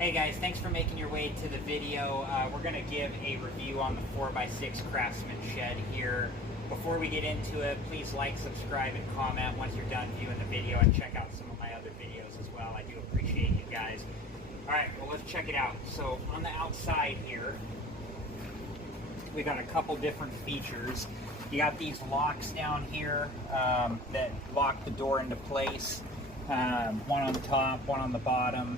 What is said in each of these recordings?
Hey guys, thanks for making your way to the video. We're going to give a review on the 4x6 Craftsman shed here. Before we get into it, please like, subscribe, and comment once you're done viewing the video, and check out some of my other videos as well. I do appreciate you guys. Alright, well let's check it out. So on the outside here, we got a couple different features. You got these locks down here that lock the door into place. One on the top, one on the bottom.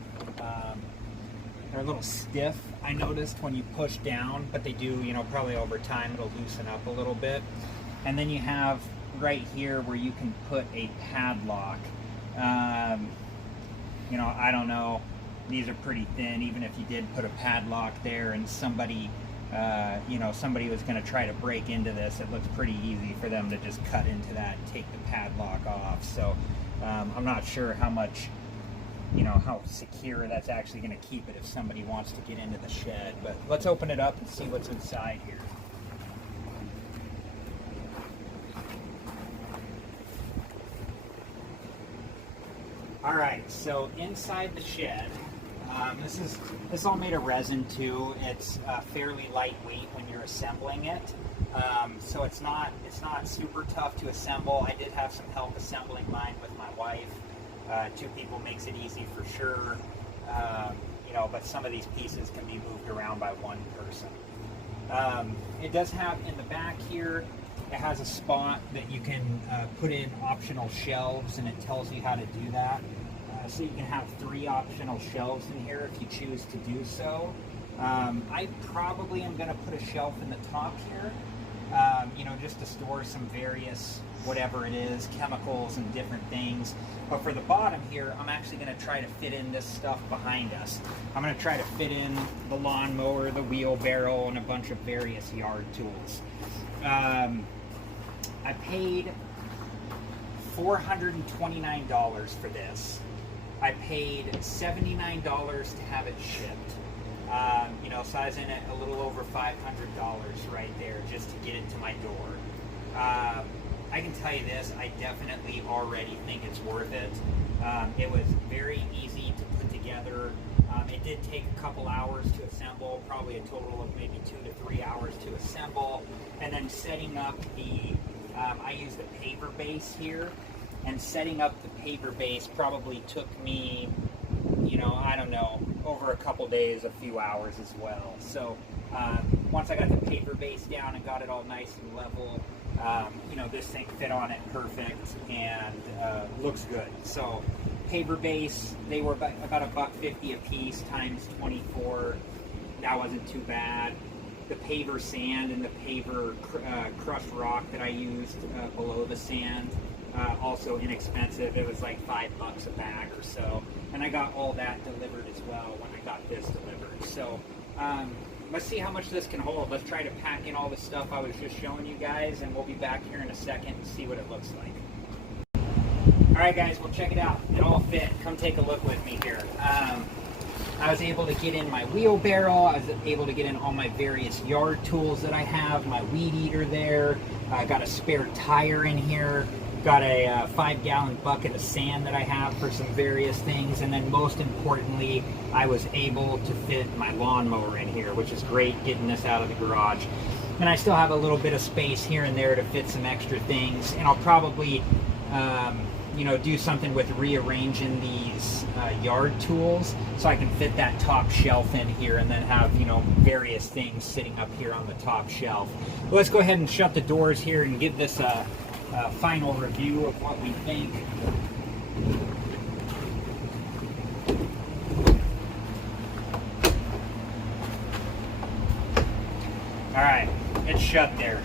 They're a little stiff, I noticed, when you push down, but they do, probably over time it'll loosen up a little bit. And then you have right here where you can put a padlock. I don't know, these are pretty thin. Even if you did put a padlock there and somebody somebody was going to try to break into this, it looks pretty easy for them to just cut into that and take the padlock off. So I'm not sure how much, how secure that's actually going to keep it if somebody wants to get into the shed. But let's open it up and see what's inside here. All right, so inside the shed, this is all made of resin too. It's fairly lightweight when you're assembling it, so it's not super tough to assemble. I did have some help assembling mine with my wife. Two people makes it easy for sure, but some of these pieces can be moved around by one person. It does have in the back here, it has a spot that you can put in optional shelves, and it tells you how to do that. So you can have 3 optional shelves in here if you choose to do so. I probably am going to put a shelf in the top here, just to store some various, whatever it is, chemicals and different things. But for the bottom here, I'm actually going to try to fit in this stuff behind us. I'm going to try to fit in the lawnmower, the wheelbarrow, and a bunch of various yard tools. I paid $429 for this. I paid $79 to have it shipped. So I was in it a little over $500 right there just to get it to my door. I can tell you this, I definitely already think it's worth it. It was very easy to put together. It did take a couple hours to assemble, probably a total of maybe 2 to 3 hours to assemble. And then setting up I used a paver base here, and setting up the paver base probably took me, I don't know, over a couple days, a few hours as well. So once I got the paver base down and got it all nice and level, this thing fit on it perfect and looks good. So paver base, they were about $1.50 a piece times 24. That wasn't too bad. The paver sand and the paver crushed rock that I used below the sand, also inexpensive. It was like $5 a bag or so, and I got all that delivered as well when I got this delivered. So let's see how much this can hold. Let's try to pack in all the stuff I was just showing you guys, and we'll be back here in a second and see what it looks like. All right guys, well check it out. It all fit. Come take a look with me here. I was able to get in my wheelbarrow. I was able to get in all my various yard tools that I have, my weed eater there. I got a spare tire in here. Got a 5-gallon bucket of sand that I have for some various things. And then most importantly, I was able to fit my lawnmower in here, which is great getting this out of the garage. And I still have a little bit of space here and there to fit some extra things. And I'll probably do something with rearranging these yard tools so I can fit that top shelf in here and then have, various things sitting up here on the top shelf. But let's go ahead and shut the doors here and give this a final review of what we think. All right, it's shut there.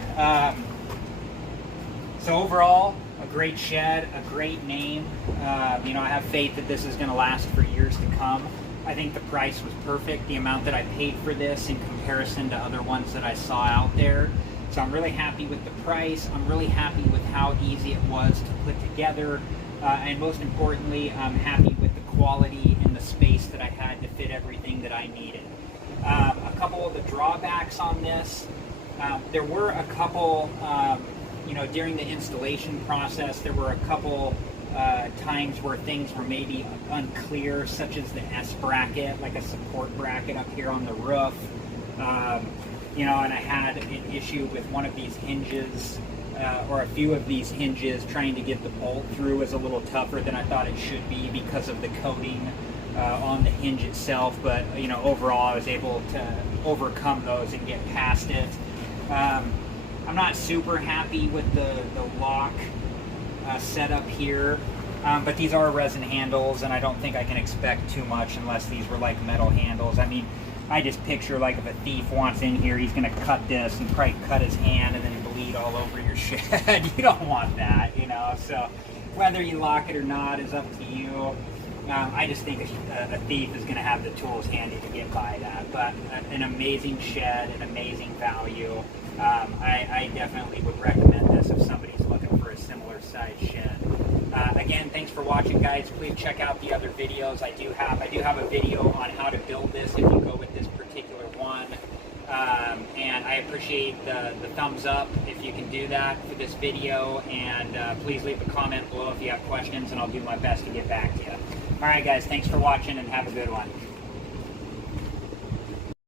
So overall, a great shed, a great name. I have faith that this is going to last for years to come. I think the price was perfect, the amount that I paid for this in comparison to other ones that I saw out there. So I'm really happy with the price. I'm really happy with how easy it was to put together. And most importantly, I'm happy with the quality and the space that I had to fit everything that I needed. A couple of the drawbacks on this, there were a couple, during the installation process, there were a couple times where things were maybe unclear, such as the S bracket, like a support bracket up here on the roof. You know, and I had an issue with one of these hinges, or a few of these hinges. Trying to get the bolt through was a little tougher than I thought it should be because of the coating on the hinge itself. But you know, overall, I was able to overcome those and get past it. I'm not super happy with the lock setup here, but these are resin handles, and I don't think I can expect too much unless these were like metal handles. I mean, I just picture like if a thief wants in here, he's going to cut this and probably cut his hand and then bleed all over your shed. You don't want that, you know. So whether you lock it or not is up to you. I just think a thief is going to have the tools handy to get by that. But an amazing shed, an amazing value. I definitely would recommend this if somebody's looking for a similar size shed. Again, thanks for watching, guys. Please check out the other videos I do have. I do have a video on how to build this if you go with this particular one. And I appreciate the thumbs up if you can do that for this video. And please leave a comment below if you have questions, and I'll do my best to get back to you. All right, guys, thanks for watching, and have a good one.